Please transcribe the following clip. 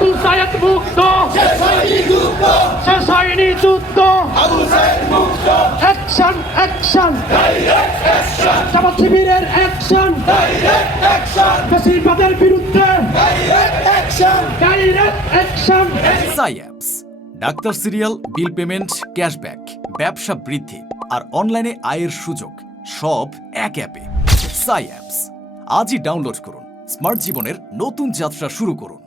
আবু সায়েদ মুক্ত, শেষ হয়নি যুদ্ধ, অ্যাকশন অ্যাকশন, জামাত শিবিরের অ্যাকশন, বেশিরবাদের বিরুদ্ধে ডাইরেক্ট অ্যাকশন। সাইঅ্যাপস, doctor serial, bill payment, cashback, ব্যবসা বৃদ্ধি আর অনলাইনে আয়ের সুযোগ সব এক অ্যাপে। সাইঅ্যাপস, আজই ডাউনলোড করুন। স্মার্ট জীবনের নতুন যাত্রা শুরু করুন।